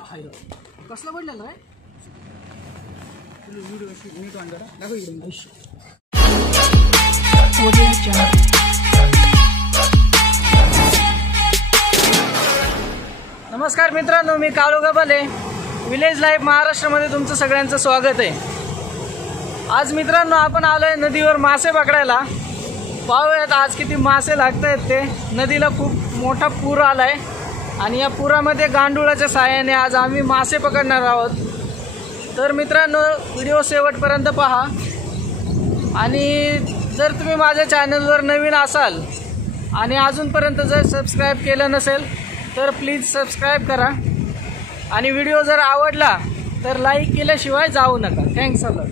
हाय कसला पडलेला आहे व्हिडिओ नीट ऑन करा दाखव इकडे नमस्कार मित्रांनो, मी कालू गभाले विलेज लाईफ महाराष्ट्रामध्ये तुमचं सगळ्यांचं स्वागत आहे। आज मित्रांनो आपण आलोय नदीवर मासे पकडायला। पाहूयात आज किती मासे लागतायत ते। नदीला खूप मोठा पूर आलाय आणि या पुरामध्ये गांडुळाच्या सहाय्याने आज आम्ही मासे पकडणार आहोत। तर मित्रांनो व्हिडिओ शेवटपर्यंत पहा आणि जर तुम्ही माझ्या चॅनलवर नवीन असाल आणि अजूनपर्यंत जर सबस्क्राइब केलं नसेल तर प्लीज सबस्क्राइब करा आणि व्हिडिओ जर आवडला तर लाईक केल्याशिवाय जाऊ नका। Thanks a lot.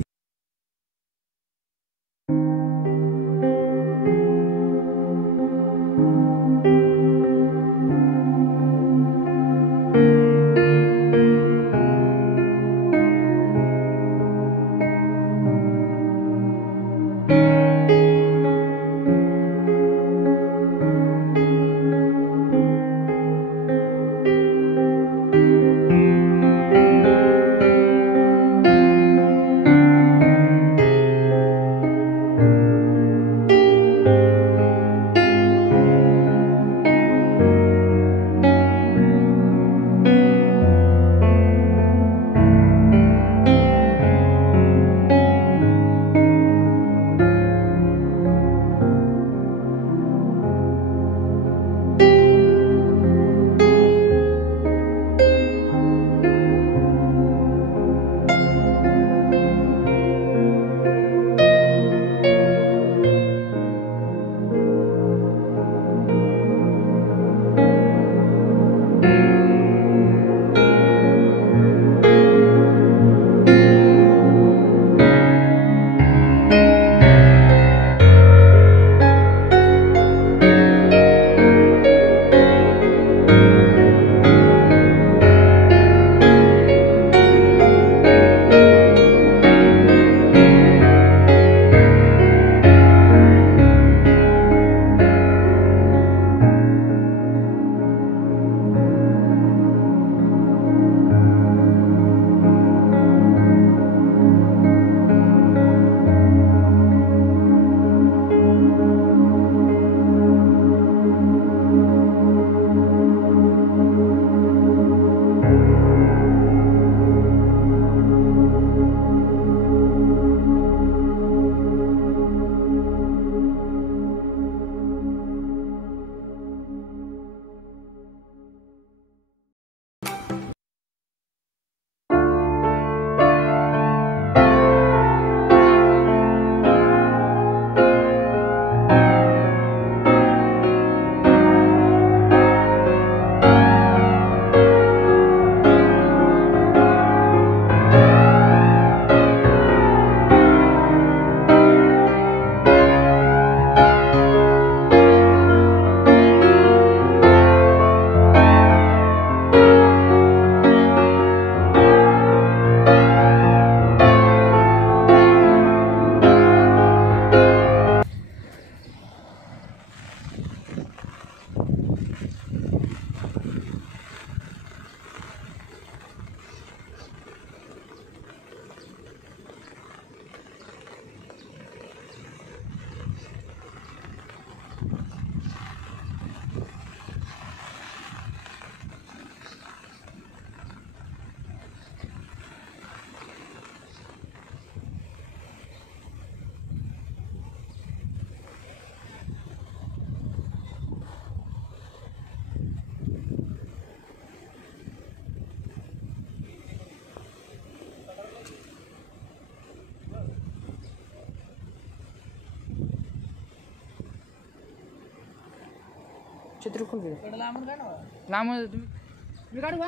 चित्र खूप आहे लांबून काढा लांबून तुम्ही काढू का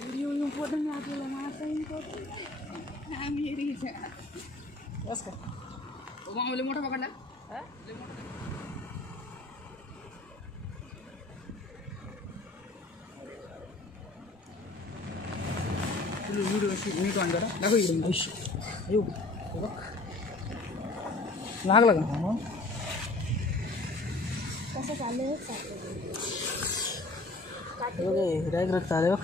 व्हिडिओ इम्पॉर्टंट आहे आपल्याला मासा इम्पॉर्टंट आम्ही बस का मामा लय मोठा पकडला हां लय मोठा व्हिडिओ नीट ऑन करा दाखव इकडे येऊ लागला का मग कसं चाललंय डायरेक्ट चालेल बघ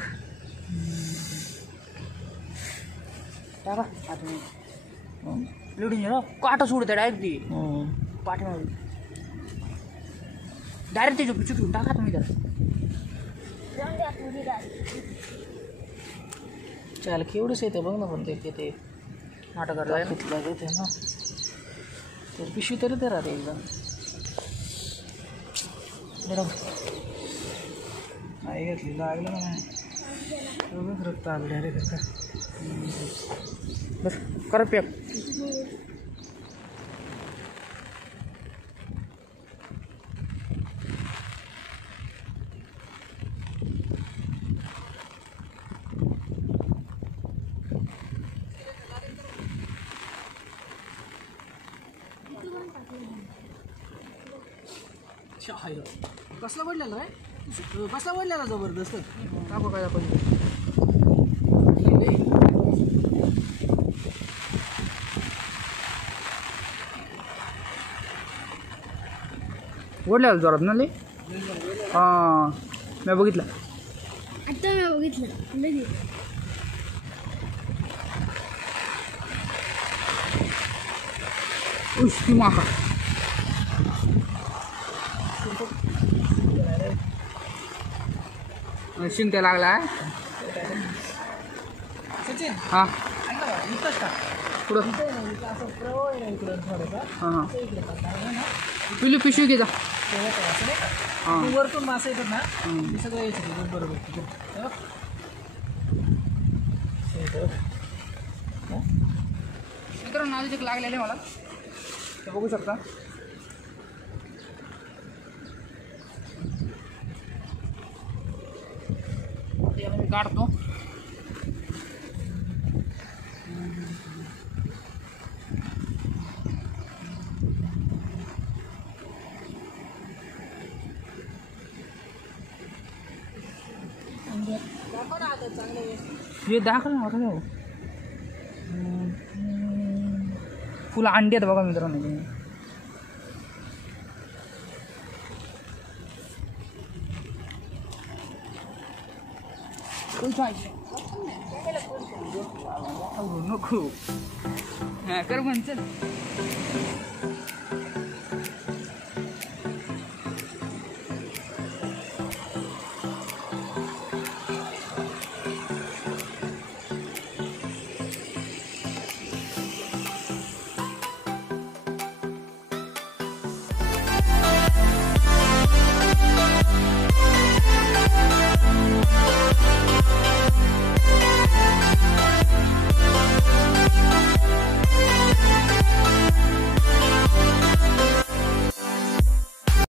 टाका लिडून ना काटा सोडते डायरेक्ट ती पाठीमागे डायरेक्ट त्याच्या पिचू घेऊन टाका तुम्ही त्याला चाल केवढंच येते बघ ना पण ते नाटक करायला येते ना तर पिशवी तरी ते राहते एकदम नाही घेतली लागलं ना नाही रक्त आलं डायरेक्ट बस कर पॅक कसला पडलेला रे कसला पडलेला जबरदस्त टाको काय आपण ओढल्याला जोरात ना ले हां मी बघितलं आता मी बघितलं लगेच उष्टी माका शिंक्या लागला हां पुढं हां पिली पिशवी घे जा हां वरतून मासे येतात ना सगळं यायचं बरोबर मित्रांनो अजून लागलेले मला ते बघू शकता मी काढतो हे दाखल ना आता फुल अंडी आहेत बघा मित्रांनो नको हा कर म्हण चल